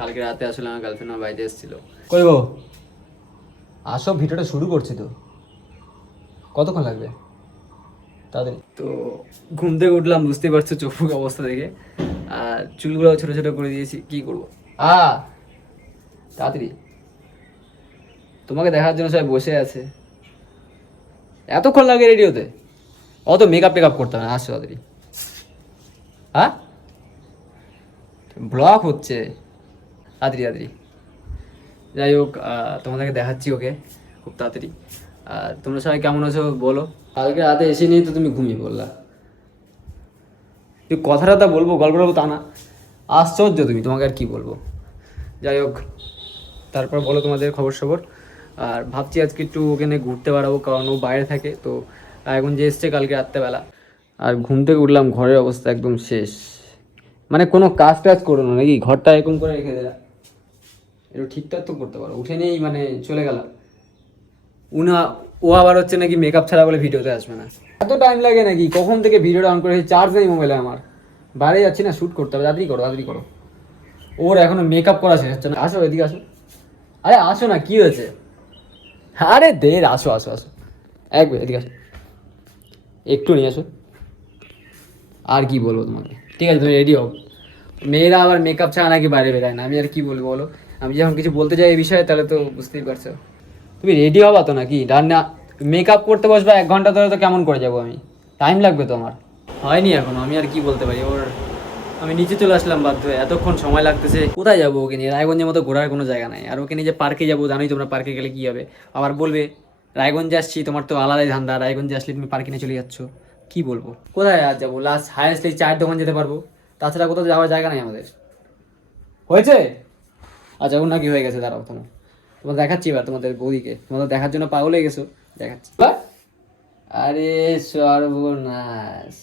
কালকে রাতে আসলে আমার গার্লফ্রেন্ড আমার বাড়িতে এসেছিল। কই গো, আসো, ভিডিওটা শুরু করছি তো, কতক্ষণ লাগবে তাদের? তো ঘুম থেকে উঠলাম, বুঝতেই পারছো চোখ মুখ অবস্থা দেখে, আর চুলগুলো ছোটো ছোটো করে দিয়েছি, কি করবো। তাড়াতাড়ি। তোমাকে দেখার জন্য সবাই বসে আছে। এতক্ষণ লাগে রেডি হতে? অত মেকআপ টেকআপ করতে হবে না, আসো তাড়াতাড়ি। হ্যাঁ, ব্লক হচ্ছে, তাড়াতাড়ি তাড়াতাড়ি। যাই হোক, তোমাদেরকে দেখাচ্ছি ওকে খুব তাড়াতাড়ি। আর তোমরা সবাই কেমন আছো বলো। কালকে রাতে এসে নিয়ে তো তুমি ঘুমিয়ে পড়লা। তুই কথাটা বলবো, গল্প বলবো তা না, আশ্চর্য তুমি, তোমাকে আর কি বলবো। যাই হোক, তারপর বলো তোমাদের খবর সবর। আর ভাবছি আজকে একটু ওখানে ঘুরতে বেড়াবো, কারণ ও বাইরে থাকে তো। এখন যে এসছে কালকে রাত্রেবেলা, আর ঘুম থেকে উঠলাম, ঘরের অবস্থা একদম শেষ। মানে কোনো কাজ টাজ করো না নাকি, ঘরটা এরকম করে রেখে দিলাম। একটু ঠিকঠাক তো করতে পারো, উঠে নেই মানে চলে গেলাম। ও আবার হচ্ছে নাকি মেকআপ ছাড়া বলে ভিডিওতে আসবে না। এত টাইম লাগে নাকি? কখন থেকে ভিডিওটা অন করে, চার্জ নেই মোবাইলে আমার, বাইরে যাচ্ছি না, শ্যুট করতে হবে, তাড়াতাড়ি করো তাড়াতাড়ি করো। ওর এখনো মেকআপ করা শেষ হচ্ছে না। আসো এদিকে আসো, আরে আসো না, কি হয়েছে? আরে দের, আসো আসো আসো, একবার এদিকে আসো, একটু নিয়ে আসো। আর কি বলবো তোমাকে, ঠিক আছে তুমি রেডি হও। মেয়েরা আবার মেকআপ ছাড়া নাকি বাইরে বেরায় না, আমি আর কি বলবো বলো। আমি যখন কিছু বলতে যাই এই বিষয়ে, তাহলে তো বুঝতেই পারছো। তুমি রেডি হবা তো নাকি? রান্না মেকআপ করতে বসবা 1 ঘন্টা ধরে, তো কেমন করে যাবো আমি? টাইম লাগবে তো আমার। হয়নি এখনো, আমি আর কি বলতে পারি ওর। আমি নিচে চলে আসলাম বাধ্য হয়ে, এতক্ষণ সময় লাগতেছে। কোথায় যাবো ওকে নিয়ে? রায়গঞ্জের মতো ঘোরার কোনো জায়গা নাই। আর ওকে নিয়ে যে পার্কে যাবো, জানোই তোমরা পার্কে গেলে কী হবে। আবার বলবে রায়গঞ্জে আসছি, তোমার তো আলাদাই ধান্দা, রায়গঞ্জে আসলে তুমি পার্কে নিয়ে চলে যাচ্ছ। কি বলবো, কোথায় আর যাবো? লাস্ট হায়েস্টলি চায়ের দোকান যেতে পারবো, তাছাড়া কোথাও যাওয়ার জায়গা নাই আমাদের। হয়েছে? আচ্ছা, ওর নাকি হয়ে গেছে, দাঁড়াও তোমার, তোমার দেখাচ্ছি এবার তোমাদের বৌদিকে। তোমাদের দেখার জন্য পাগল হয়ে গেছো, দেখাচ্ছি। আরে সর্বনাশ,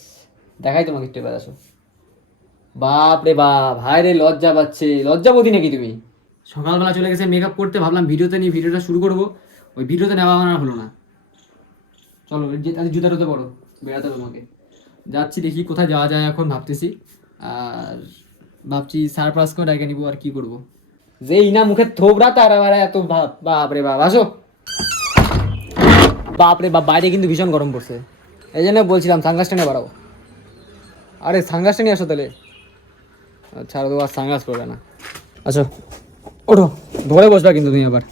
দেখাই তোমাকে একটু, এবার আসো। বাপ রে বাপ, হায় রে, লজ্জা পাচ্ছে, লজ্জাবতী নাকি তুমি? সকালবেলা চলে গেছে মেকআপ করতে, ভাবলাম ভিডিওতে নিয়ে ভিডিওটা শুরু করবো, ওই ভিডিওতে নেওয়া আমার হলো না। চলো জুতা টুতে পড়ো, বেড়াতে হবে তোমাকে। যাচ্ছি, দেখি কোথায় যাওয়া যায় এখন ভাবতেছি। আর ভাবছি সারপ্রাইজ করে ডেকে নিবো, আর কি করবো। যেই না মুখে থোবরা, তার আবার এত ভাব, বাপ রে বাপ। আসো, বাপ রে বাপ, বাইরে কিন্তু ভীষণ গরম পড়ছে, এই জন্য বলছিলাম সানগ্লাসটা নিয়ে বাড়াবো। আরে সানগ্লাসটা নিয়ে আসো তাহলে। ছাড়ো তো, আর সানগ্লাস করবে না। আচ্ছা ওঠো, ধরে বসবা কিন্তু তুমি আবার।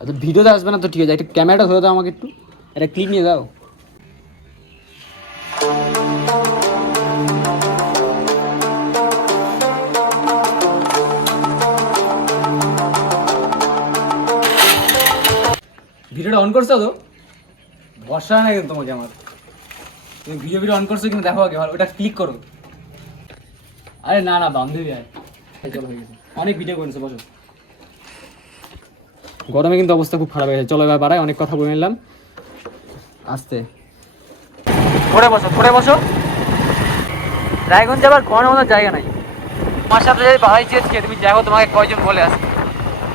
আচ্ছা ভিডিওতে আসবে না তো ঠিক আছে, একটু ক্যামেরাটা ধরে দাও আমাকে, একটু একটা ক্লিপ নিয়ে দাও। ভিডিওটা অন করছো তো? বর্ষা না কিন্তু তোমাকে আমার, তুমি ভিডিও অন করছো কিন্তু দেখো আগে, ওটা ক্লিক করো। আরে না না, বান্ধবী আয়, চলো হয়ে গেছে, অনেক ভিডিও করেছো, বসো। গরমে কিন্তু অবস্থা খুব খারাপ হয়ে গেছে, চলো এবার বাড়াই, অনেক কথা বলে নিলাম। আস্তে পড়ে বসো, পড়ে বসো। রায়গঞ্জ আবার ঘন মতো জায়গা নাই। তোমার সাথে যদি বাড়াই চেয়েছি, তুমি দেখো তোমাকে কয়জন বলে আসে,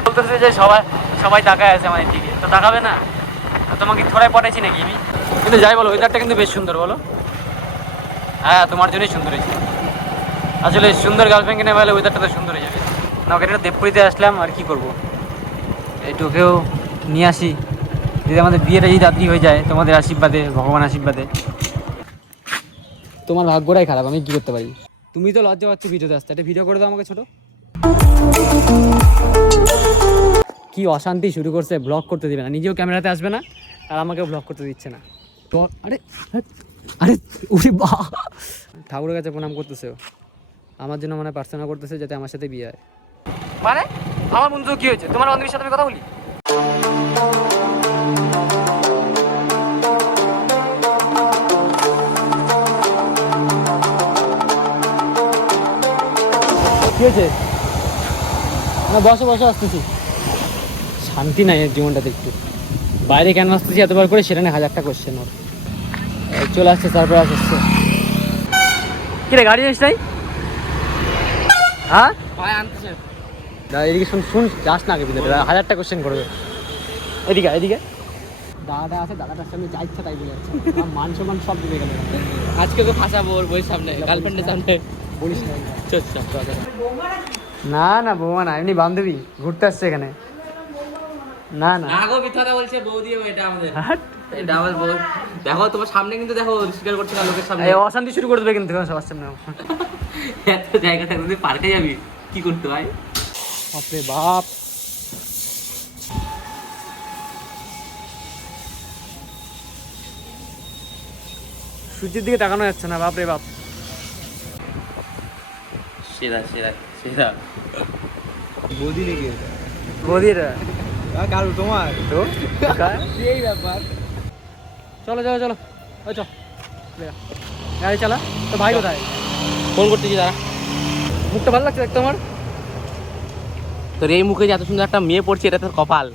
বলতেছে যে সবাই সবাই তাকায় আছে আমাদের দিকে, তো তাকাবে না? তোমাকে থোড়ায় পটাইছি নাকি আমি? কিন্তু যাই বলো, ওয়েদারটা কিন্তু বেশ সুন্দর, বলো। হ্যাঁ, তোমার জন্যই সুন্দর হয়েছে। আসলে সুন্দর গার্লফ্রেন্ড কিনে বলে ওয়েদারটা তো সুন্দর হয়ে যাবে না। ওকে একটা দেবপুরিতে আসলাম, আর কি করবো, একটু ওকেও নিয়ে আসি। যদি আমাদের বিয়েটা যদি রাত্রি হয়ে যায়, তোমাদের আশীর্বাদে, ভগবান আশীর্বাদে। তোমার ভাগ্যটাই খারাপ, আমি কি করতে পারি। তুমি তো লজ্জা পাচ্ছ ভিডিওতে আসতে, একটা ভিডিও করে দাও আমাকে ছোট। কি অশান্তি শুরু করছে, ব্লগ করতে দিবে না, নিজেও ক্যামেরাতে আসবে না, আর আমাকেও ব্লগ করতে দিচ্ছে না। তো আরে আরে উরি বা, ঠাকুরের কাছে প্রণাম করতেছে ও। আমার জন্য মানে প্রার্থনা করতেছে যাতে আমার সাথে বিয়ে হয়। মানে আমার বন্ধু কি হয়েছে? তোমার বান্ধবীর সাথে আমি কথা বলি? কি হয়েছে? না বসো বসো, আসতেছি। শান্তি নাই এর জীবনটাতে একটু। বাইরে কেন আসতেছি এতবার করে, সেটা নিয়ে 1000টা কোশ্চেন ওর। চলে আসছে, তারপর আসছে। কিরে গাড়ি এসে নাই? হ্যাঁ আনতেছে। এদিকে শুন শুন, যাস না আগে ভিতরে, 1000টা কোশ্চেন করবে। এদিকে এদিকে, দাদা আছে, দাদাটার সামনে যা ইচ্ছা তাই বলে যাচ্ছে, মান সম্মান সব দিবে গেল। আজকে তো ফাঁসাবো ওর বইয়ের সামনে, গার্লফ্রেন্ডের সামনে। বলিস না। চল চল চল, চল। না না বৌমা না, এমনি বান্ধবী ঘুরতে আসছে এখানে। না না না গো, মিথ্যা কথা বলছে, বৌদি এটা আমাদের। হাট। এটা আমার বউ। দেখো তোমার সামনে কিন্তু, দেখো স্বীকার করছে না লোকের সামনে। এই অশান্তি শুরু করে দেবে কিন্তু সবার সামনে। এত জায়গা থাকলে তুই পার্কে যাবি, কি করতে হয়? বাপরে বাপ, সূর্যের দিকে তাকানো যাচ্ছে না, বাপরে বাপ। সেরা সেরা সেরা। বৌদি নাকি এটা? বৌদির কারু তোমার তো এই ব্যাপার। চলো চলো চলো, ওই চল গাড়ি চালা। তো ভাই কোথায়? ফোন করতেছি দাঁড়া। মুখটা ভালো লাগছে দেখতে আমার। তোর এই মুখে যে এত সুন্দর একটা মেয়ে পড়ছে, এটা তোর কপাল।